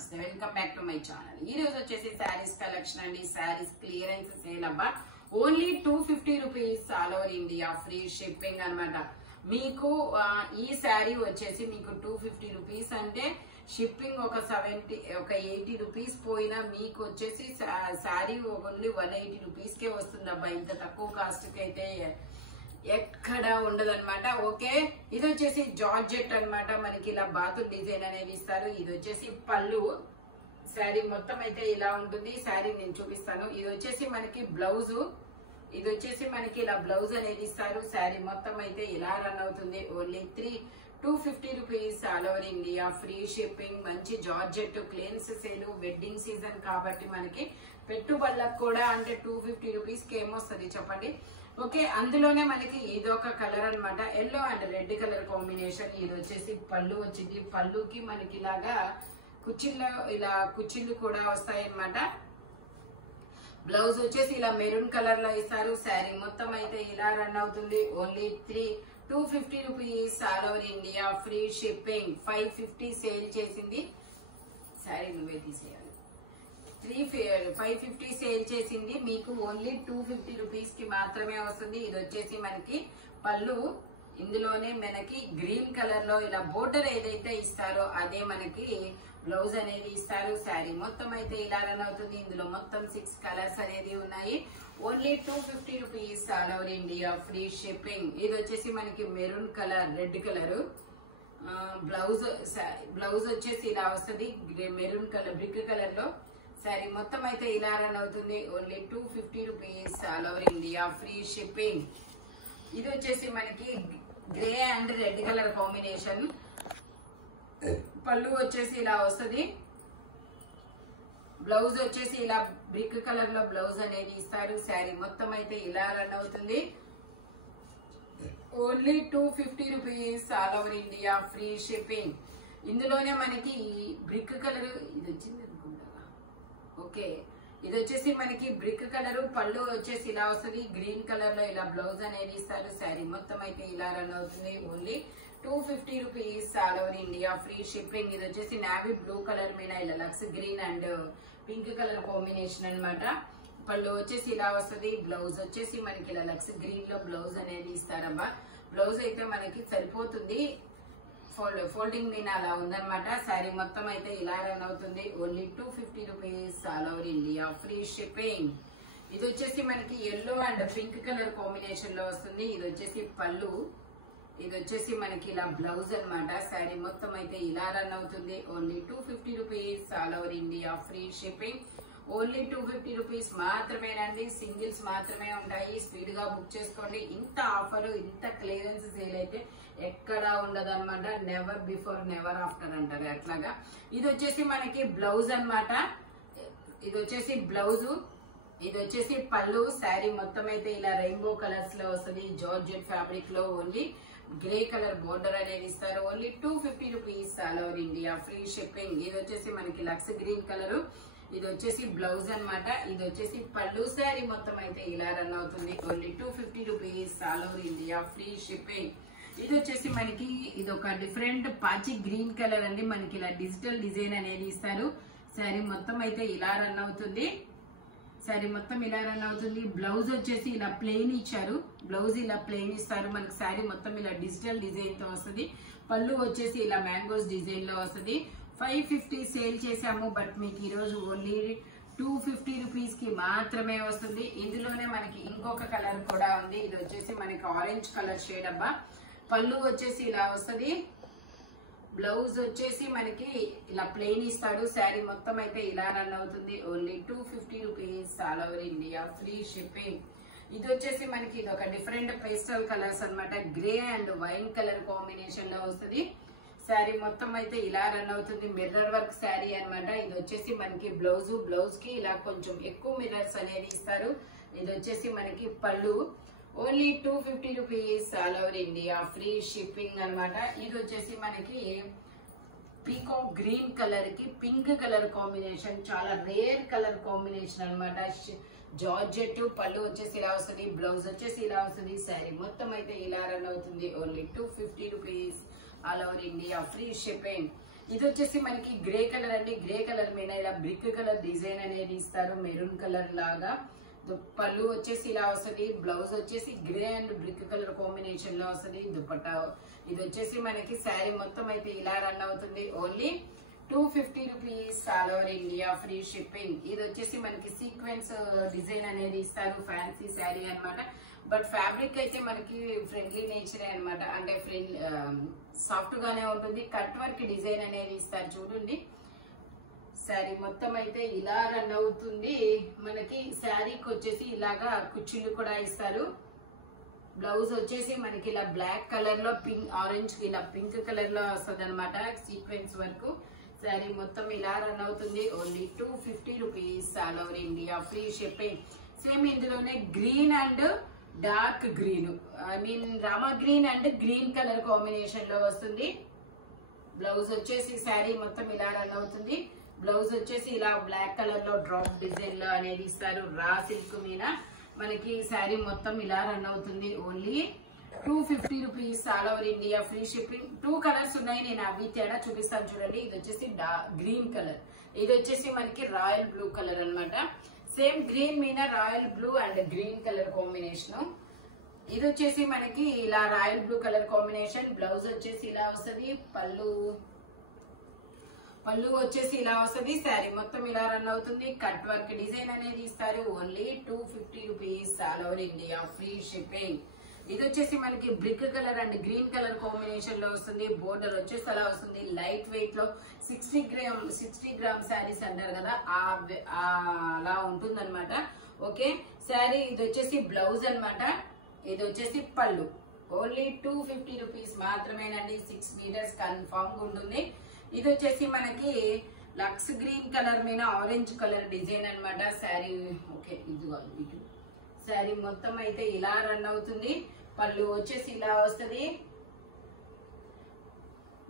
నమస్తే welcome back to my channel. ఈ రోజు వచ్చేసి శారీస్ కలెక్షన్ అండి. శారీస్ క్లియరెన్స్ సేల్ అబ్బా. Only 250 rupees all over India free shipping అన్నమాట. మీకు ఈ శారీ వచ్చేసి మీకు 250 రూపీస్ అంటే షిప్పింగ్ ఒక 80 రూపీస్ పోయినా మీకు వచ్చేసి శారీ ఓన్లీ 180 రూపీస్ కే వస్తుందబ్బా. ఇంత తక్కువ కాస్ట్ కి అయితే ఎక్కడ ఉండదు అనమాట. ఓకే, ఇది వచ్చేసి జార్జెట్ అన్నమాట. మనకి ఇలా బాతు డిజైన్ అనేది ఇస్తారు. ఇది వచ్చేసి పళ్ళు. శారీ మొత్తం అయితే ఇలా ఉంటుంది. శారీ నేను చూపిస్తాను. ఇది వచ్చేసి మనకి బ్లౌజ్. ఇది వచ్చేసి మనకి ఇలా బ్లౌజ్ అనేది ఇస్తారు. శారీ మొత్తం అయితే ఇలా రన్ అవుతుంది. Only 250 rupees all over India free shipping. మంచి georgette clearance sale. Wedding season కాబట్టి మనకి పెట్టుబడులకు కూడా అంటే 250 రూపీస్ కి ఏమొస్తుంది చెప్పండి. ఓకే, అందులోనే మనకి ఇదొక కలర్ అన్నమాట. Yellow and red colour combination. ఇది వచ్చేసి పళ్ళు వచ్చింది. పళ్ళుకి మనకి ఇలాగా కుచ్చిళ్ళు కూడా వస్తాయి అన్నమాట. బ్లౌజ్ వచ్చేసి ఇలా మెరూన్ కలర్ లో ఇస్తారు. శారీ మొత్తం అయితే ఇలా రన్ అవుతుంది. Only 250 rupees all over India free shipping. 550 sale చేసింది. శారీ నువ్వే తీసేయాలి. 550 సేల్ చేసింది. మీకు ఓన్లీ 250 రూపీస్ కి మాత్రమే వస్తుంది. ఇది వచ్చేసి మనకి పళ్ళు. ఇందులోనే మనకి గ్రీన్ కలర్ లో ఇలా బోర్డర్ ఏదైతే ఇస్తారో అదే మనకి బ్లౌజ్ అనేది ఇస్తారు. శారీ మొత్తం అయితే ఇలా రన్ అవుతుంది. ఇందులో మొత్తం 6 కలర్స్ అనేది ఉన్నాయి. Only 250 rupees all over India free shipping. ఇది వచ్చేసి మనకి maroon colour red colour blouse వచ్చేసి ఇలా వస్తుంది. మెరూన్ కలర్ బ్రిక్ కలర్ లో శారీ మొత్తం అయితే ఇలా రన్ అవుతుంది. Only 250 rupees all over India free shipping. ఇది వచ్చేసి మనకి grey and red colour combination. పళ్ళు వచ్చేసి ఇలా వస్తుంది. బ్లౌజ్ వచ్చేసి ఇలా బ్రిక్ కలర్ లో బ్లౌజ్ అనేది ఇస్తారు. శారీ మొత్తం అయితే ఇలా రన్ అవుతుంది. Only 250 rupees all over India free shipping. ఇందులోనే మనకి బ్రిక్ కలర్ ఇది వచ్చింది. ఓకే, ఇది వచ్చేసి మనకి బ్రిక్ కలర్. పళ్ళు వచ్చేసి ఇలా వస్తుంది. గ్రీన్ కలర్ లో ఇలా బ్లౌజ్ అనేది ఇస్తారు. శారీ మొత్తం అయితే ఇలా రన్ అవుతుంది. Only 250 rupees all over India free shipping. ఇది వచ్చేసి నావీ బ్లూ కలర్ మీద ఇలా లక్స్ green and pink colour combination అన్నమాట. పళ్ళు వచ్చేసి ఇలా వస్తుంది. బ్లౌజ్ వచ్చేసి మనకి ఇలా లక్స్ గ్రీన్ లో బ్లౌజ్ అనేది ఇస్తారబ్బా. బ్లౌజ్ అయితే మనకి సరిపోతుంది. ఫోల్డింగ్ మీద అలా ఉందన్నమాట. శారీ మొత్తం అయితే ఇలా రన్ అవుతుంది. Only 250 rupees all over India free shipping. ఇది వచ్చేసి మనకి yellow and pink colour combination లో వస్తుంది. ఇది వచ్చేసి పళ్ళు. ఇది వచ్చేసి మనకి ఇలా బ్లౌజ్ అన్నమాట. శారీ మొత్తం అయితే ఇలా రన్ అవుతుంది. Only 250 rupees all over India free shipping. Only 250 rupees మాత్రమేనండి. సింగిల్స్ మాత్రమే ఉంటాయి. స్పీడ్ గా బుక్ చేసుకోండి. ఇంత ఆఫర్ ఇంత క్లియరెన్స్ సేల్ అయితే ఎక్కడా ఉండదు అనమాట. నెవర్ బిఫోర్ నెవర్ ఆఫ్టర్ అంటారు అట్లాగా. ఇది వచ్చేసి మనకి బ్లౌజ్ అన్నమాట. ఇది వచ్చేసి బ్లౌజ్. ఇది వచ్చేసి పళ్ళు. శారీ మొత్తం అయితే ఇలా రెయిన్బో కలర్స్ లో వస్తుంది. జార్జెట్ ఫ్యాబ్రిక్ లో ఓన్లీ గ్రే కలర్ బోర్డర్ అనేది ఇస్తారు. Only 250 rupees all over India free shipping. ఇది వచ్చేసి మనకి లక్స్ గ్రీన్ కలర్. ఇది వచ్చేసి బ్లౌజ్ అన్నమాట. ఇది వచ్చేసి పళ్ళు. శారీ మొత్తం అయితే ఇలా రన్ అవుతుంది. Only 250 rupees all over India free shipping. ఇది వచ్చేసి మనకి ఇది ఒక డిఫరెంట్ పాచి గ్రీన్ కలర్ అండి. మనకి ఇలా డిజిటల్ డిజైన్ అనేది ఇస్తారు. శారీ మొత్తం అయితే ఇలా రన్ అవుతుంది. శారీ మొత్తం ఇలా రన్ అవుతుంది. బ్లౌజ్ వచ్చేసి ఇలా ప్లెయిన్ ఇచ్చారు. బ్లౌజ్ ఇలా ప్లెయిన్ ఇస్తారు. మనకి శారీ మొత్తం ఇలా డిజిటల్ డిజైన్ తో వస్తుంది. పళ్ళు వచ్చేసి ఇలా మ్యాంగోస్ డిజైన్ లో వస్తుంది. 550 సేల్ చేసాము. బట్ మీకు ఈ రోజు ఓన్లీ 250 రూపీస్ కి మాత్రమే వస్తుంది. ఇందులోనే మనకి ఇంకొక కలర్ కూడా ఉంది. ఇది వచ్చేసి మనకి ఆరెంజ్ కలర్ షేడ్ అబ్బా. పళ్ళు వచ్చేసి ఇలా వస్తుంది. బ్లౌజ్ వచ్చేసి మనకి ఇలా ప్లెయిన్ ఇస్తాడు. శారీ మొత్తం అయితే ఇలా రన్ అవుతుంది. Only 250 rupees all over India free shipping. ఇది వచ్చేసి మనకి ఇది ఒక డిఫరెంట్ పేస్టల్ కలర్స్ అన్నమాట. Grey and wine colour combination లో వస్తుంది. శారీ మొత్తం అయితే ఇలా రన్ అవుతుంది. మిర్రర్ వర్క్ శారీ అన్నమాట. ఇది వచ్చేసి మనకి బ్లౌజ్ కి ఇలా కొంచెం ఎక్కువ మిర్రర్స్ అనేది ఇస్తారు. ఇది వచ్చేసి మనకి పళ్ళు. Only 250 rupees all over India free shipping అన్నమాట. ఇది వచ్చేసి మనకి పీకాక్ గ్రీన్ కలర్ కి పింక్ కలర్ కాంబినేషన్. చాలా రేర్ కలర్ కాంబినేషన్ అన్నమాట. జార్జెట్. పళ్ళు వచ్చేసి ఇలా వస్తుంది. బ్లౌజ్ వచ్చేసి ఇలా వస్తుంది. శారీ మొత్తం అయితే ఇలా రన్ అవుతుంది. Only 250 rupees all over India free shipping. ఇది వచ్చేసి మనకి గ్రే కలర్ అండి. గ్రే కలర్ మీద ఇలా బ్రిక్ కలర్ డిజైన్ అనేది ఇస్తారు, మెరూన్ కలర్ లాగా. పళ్ళు వచ్చేసి ఇలా వస్తుంది, బ్లౌజ్ వచ్చేసి grey and brick colour combination లో వస్తుంది. దుపట్టా ఇది వచ్చేసి మనకి శారీ మొత్తం అయితే ఇలా రన్ అవుతుంది. Only 250 rupees, all over India free shipping. ఇది వచ్చేసి మనకి సీక్వెన్స్ డిజైన్ అనేది ఇస్తారు, ఫ్యాన్సీ శారీ అన్నమాట. బట్ ఫ్యాబ్రిక్ అయితే మనకి ఫ్రెండ్లీ నేచర్ అనమాట, అంటే సాఫ్ట్ గానే ఉంటుంది. కట్ వర్క్ డిజైన్ అనేది ఇస్తారు చూడండి. శారీ మొత్తం అయితే ఇలా రన్ అవుతుంది. మనకి శారీకి వచ్చేసి ఇలాగా కుర్చీలు కూడా ఇస్తారు. బ్లౌజ్ వచ్చేసి మనకి ఇలా బ్లాక్ కలర్ లో ఆరెంజ్ ఇలా పింక్ కలర్ లో వస్తుంది అనమాట, సీక్వెన్స్ వరకు. శారీ మొత్తం ఇలా రన్ అవుతుంది. Only 250 rupees, all over India free shipping. Same ఇందులోనే green and dark green, I mean Rama green and green colour combination లో వస్తుంది. బ్లౌజ్ వచ్చేసి శారీ మొత్తం ఇలా రన్ అవుతుంది. బ్లౌజ్ వచ్చేసి ఇలా బ్లాక్ కలర్ లో డ్రాప్ డిజైన్ లో అనేది ఇస్తారు, రా సిల్క్ మీద మనకి శారీ మొత్తం ఇలా రన్ అవుతుంది. Only 250 rupees, all over India free shipping. 2 colours ఉన్నాయి, నేను అవి తేడా చూపిస్తాను చూడండి. ఇది వచ్చేసి గ్రీన్ కలర్, ఇది వచ్చేసి మనకి రాయల్ బ్లూ కలర్ అన్నమాట. సేమ్ గ్రీన్ మీద royal blue and green colour combination. ఇది వచ్చేసి మనకి ఇలా royal blue colour combination. Blouse వచ్చేసి ఇలా వస్తుంది, పళ్ళు వచ్చేసి ఇలా వస్తుంది. శారీ మొత్తం ఇలా రన్ అవుతుంది. కట్ వర్క్ డిజైన్ అనేది ఇస్తారు. Only 250 rupees, all over India free shipping. ఇది వచ్చేసి మనకి brick colour and green colour combination లో వస్తుంది. బోర్డర్ వచ్చేసి అలా వస్తుంది. లైట్ వెయిట్ లో 60 గ్రామ్ శారీస్ అంటారు కదా, అలా ఉంటుంది అనమాట. ఓకే, శారీ ఇది వచ్చేసి బ్లౌజ్ అనమాట. ఇది వచ్చేసి పళ్ళు. ఓన్లీ 250 రూపీస్ మాత్రమేనండి. 6 మీటర్స్ కన్ఫామ్ గా ఉంటుంది. ఇది వచ్చేసి మనకి లక్స్ గ్రీన్ కలర్ మీద ఆరెంజ్ కలర్ డిజైన్ అనమాట శారీ. ఓకే, ఇది శారీ మొత్తం అయితే ఇలా రన్ అవుతుంది. పళ్ళు వచ్చేసి ఇలా వస్తుంది,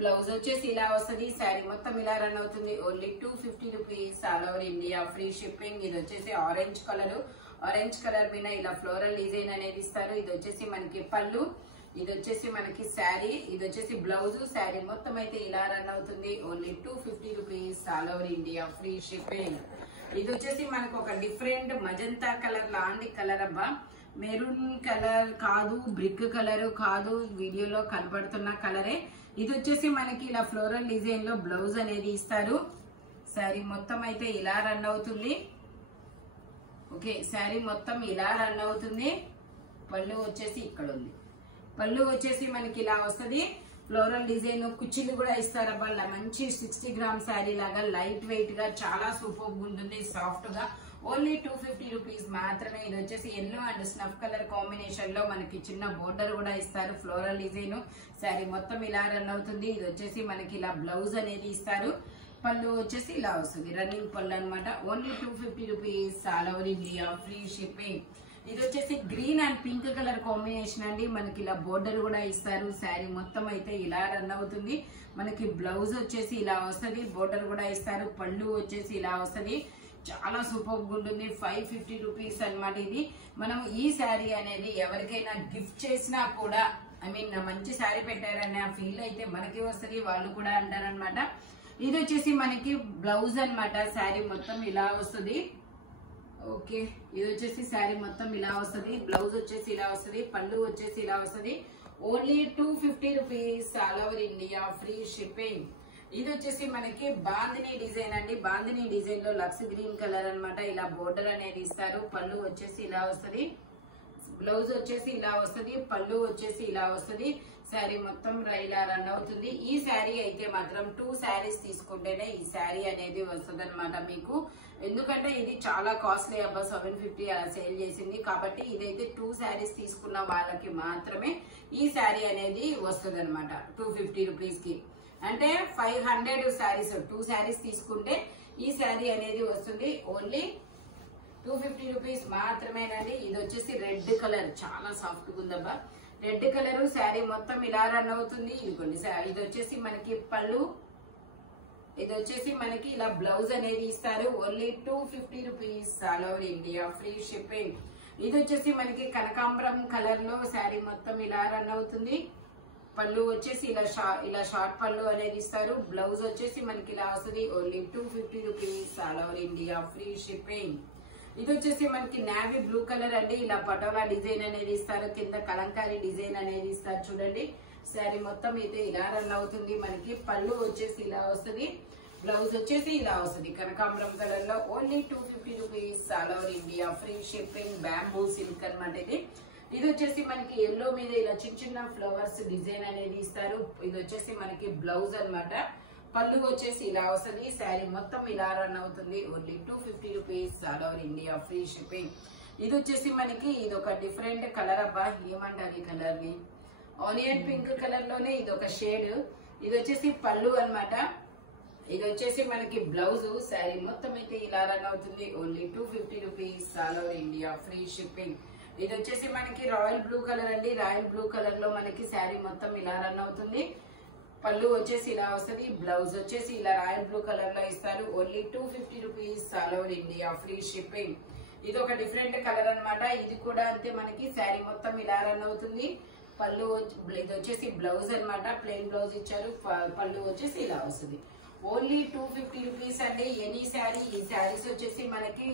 బ్లౌజ్ వచ్చేసి ఇలా వస్తుంది. శారీ మొత్తం ఇలా రన్ అవుతుంది. Only 250 rupees, all over India free shipping. ఇది వచ్చేసి ఆరెంజ్ కలర్ మీద ఇలా ఫ్లోరల్ డిజైన్ అనేది ఇస్తారు. ఇది వచ్చేసి మనకి పళ్ళు, ఇది వచ్చేసి మనకి శారీ, ఇది వచ్చేసి బ్లౌజ్. శారీ మొత్తం అయితే ఇలా రన్ అవుతుంది. Only 250 rupees, all over India free shipping. ఇది వచ్చేసి మనకు ఒక డిఫరెంట్ మజంతా కలర్ లాంటి కలర్ అబ్బా, మెరూన్ కలర్ కాదు, బ్రిక్ కలర్ కాదు, వీడియోలో కనపడుతున్న కలరే. ఇది వచ్చేసి మనకి ఇలా ఫ్లోరల్ డిజైన్ లో బ్లౌజ్ అనేది ఇస్తారు. శారీ మొత్తం అయితే ఇలా రన్ అవుతుంది. ఓకే, శారీ మొత్తం ఇలా రన్ అవుతుంది. పళ్ళు వచ్చేసి ఇక్కడ ఉంది. పళ్ళు వచ్చేసి మనకి ఇలా వస్తుంది. ఫ్లోరల్ డిజైన్ కుర్చీలు కూడా ఇస్తారు అబ్బా. మంచి 60 గ్రామ్ శారీ లాగా లైట్ వెయిట్ గా చాలా సూపర్ ఉంటుంది, సాఫ్ట్ గా. ఓన్లీ 250 రూపీస్ మాత్రమే. ఇది వచ్చేసి yellow and snuff colour combination లో మనకి చిన్న బోర్డర్ కూడా ఇస్తారు, ఫ్లోరల్ డిజైన్. శారీ మొత్తం ఇలా రన్ అవుతుంది. ఇది వచ్చేసి మనకి ఇలా బ్లౌజ్ అనేది ఇస్తారు. పళ్ళు వచ్చేసి ఇలా వస్తుంది, రన్నింగ్ పళ్ళు అనమాట. Only 250 rupees, all over India free shipping. ఇది వచ్చేసి green and pink colour combination అండి. మనకి ఇలా బోర్డర్ కూడా ఇస్తారు. శారీ మొత్తం అయితే ఇలా రన్ అవుతుంది. మనకి బ్లౌజ్ వచ్చేసి ఇలా వస్తుంది, బోర్డర్ కూడా ఇస్తారు. పళ్ళు వచ్చేసి ఇలా వస్తుంది. చాలా సూపర్ గా ఉంటుంది. 550 రూపీస్ అనమాట. ఇది మనం ఈ శారీ అనేది ఎవరికైనా గిఫ్ట్ చేసినా కూడా, ఐ మీన్ మంచి శారీ పెట్టారనే ఫీల్ అయితే మనకి వస్తుంది, వాళ్ళు కూడా అంటారనమాట. ఇది వచ్చేసి మనకి బ్లౌజ్ అనమాట. శారీ మొత్తం ఇలా వస్తుంది. ఓకే, ఇది వచ్చేసి శారీ మొత్తం ఇలా వస్తుంది. బ్లౌజ్ వచ్చేసి ఇలా వస్తుంది. పళ్ళు వచ్చేసి ఇలా వస్తుంది. Only 250 rupees, all over India free shipping. ఇది వచ్చేసి మనకి బాందిని డిజైన్ అండి. బాందిని డిజైన్ లో లక్స్ గ్రీన్ కలర్ అనమాట. ఇలా బోర్డర్ అనేది ఇస్తారు. పళ్ళు వచ్చేసి ఇలా వస్తుంది, బ్లౌజ్ వచ్చేసి ఇలా వస్తుంది, పళ్ళు వచ్చేసి ఇలా వస్తుంది. శారీ మొత్తం ఇలా రన్ అవుతుంది. ఈ శారీ అయితే మాత్రం 2 శారీస్ తీసుకుంటేనే ఈ శారీ అనేది వస్తుంది అనమాట మీకు. ఎందుకంటే ఇది చాలా కాస్ట్లీ అబ్బా, 750 అలా సేల్ చేసింది. కాబట్టి ఇదైతే 2 శారీస్ తీసుకున్న వాళ్ళకి మాత్రమే ఈ శారీ అనేది వస్తుంది అనమాట 250 రూపీస్ కి. అంటే 500 శారీస్, 2 శారీస్ తీసుకుంటే ఈ శారీ అనేది వస్తుంది. ఓన్లీ 250 రూపీస్ మాత్రమేనండి. ఇది వచ్చేసి రెడ్ కలర్, చాలా సాఫ్ట్ గా ఉందబ్బా. రెడ్ కలర్ శారీ మొత్తం ఇలా రన్ అవుతుంది. ఇదిగోండి, ఇది వచ్చేసి మనకి పళ్ళు, ఇది వచ్చేసి మనకి ఇలా బ్లౌజ్ అనేది ఇస్తారు. Only 250 rupees, all over India free shipping. ఇది వచ్చేసి మనకి కనకాంబరం కలర్ లో శారీ మొత్తం ఇలా రన్ అవుతుంది. పళ్ళు వచ్చేసి ఇలా షార్ట్ పళ్ళు అనేది ఇస్తారు. బ్లౌజ్ వచ్చేసి మనకి ఇలా వస్తుంది. Only 250 rupees, all over India free shipping. ఇది వచ్చేసి మనకి నావీ బ్లూ కలర్ అండి. ఇలా పటోలా డిజైన్ అనేది ఇస్తారు, కింద కలంకారీ డిజైన్ అనేది ఇస్తారు. చూడండి శారీ మొత్తం అయితే ఇలా రన్ అవుతుంది. మనకి పళ్ళు వచ్చేసి ఇలా వస్తుంది, బ్లౌజ్ వచ్చేసి ఇలా వస్తుంది కనకాంబరం కలర్ లో. Only 250 rupees, all over India free shipping. Bamboo silk అనమాట ఇది. ఇది వచ్చేసి మనకి ఎల్లో మీద ఇలా చిన్న చిన్న ఫ్లవర్స్ డిజైన్ అనేది ఇస్తారు. ఇది వచ్చేసి మనకి బ్లౌజ్ అన్నమాట. పళ్ళు వచ్చేసి ఇలా వస్తుంది. శారీ మొత్తం ఇలా రన్ అవుతుంది. Only 250 rupees, all over India free shipping. ఇది వచ్చేసి మనకి ఇది ఒక డిఫరెంట్ కలర్. అబ్బా ఏమంటారు ఈ కలర్ ని, ఆనియన్ పింక్ కలర్ లోనే ఇది ఒక షేడ్. ఇది వచ్చేసి పళ్ళు అన్నమాట. ఇది వచ్చేసి మనకి బ్లౌజ్. శారీ మొత్తం అయితే ఇలా రన్ అవుతుంది. Only 250 rupees, all over India free shipping. ఇది వచ్చేసి మనకి రాయల్ బ్లూ కలర్ అండి. రాయల్ బ్లూ కలర్ లో మనకి శారీ మొత్తం ఇలా రన్ అవుతుంది. పళ్ళు వచ్చేసి ఇలా వస్తుంది, బ్లౌజ్ వచ్చేసి ఇలా రాయల్ బ్లూ కలర్ లో ఇస్తారు. Only 250 rupees, all over India free shipping. ఇది ఒక డిఫరెంట్ కలర్ అన్నమాట. ఇది కూడా అంతే, మనకి శారీ మొత్తం ఇలా రన్ అవుతుంది. పళ్ళు ఇది వచ్చేసి బ్లౌజ్ అన్నమాట. ప్లెయిన్ బ్లౌజ్ ఇచ్చారు. పళ్ళు వచ్చేసి ఇలా వస్తుంది. ఓన్లీ 250 రూపీస్ అండి ఎనీ శారీ. ఈ శారీస్ వచ్చేసి మనకి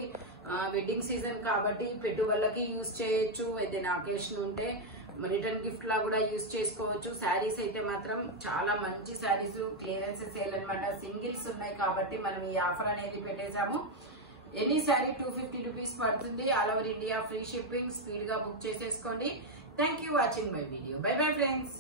వెడ్డింగ్ సీజన్ కాబట్టి పెట్టుబడులకి యూజ్ చేయొచ్చు. ఏదైనా అకేషన్ ఉంటే రిటర్న్ గిఫ్ట్ లా కూడా యూజ్ చేసుకోవచ్చు. శారీస్ అయితే మాత్రం చాలా మంచి శారీస్, క్లియరెన్స్ సేల్ అన్నమాట. సింగిల్స్ ఉన్నాయి కాబట్టి మనం ఈ ఆఫర్ అనేది పెట్టేశాము. ఎనీ శారీ 250 రూపీస్ పడుతుంది. All over India free shipping. Speed గా బుక్ చేసేసుకోండి. Thank you watching my video. By bye friends.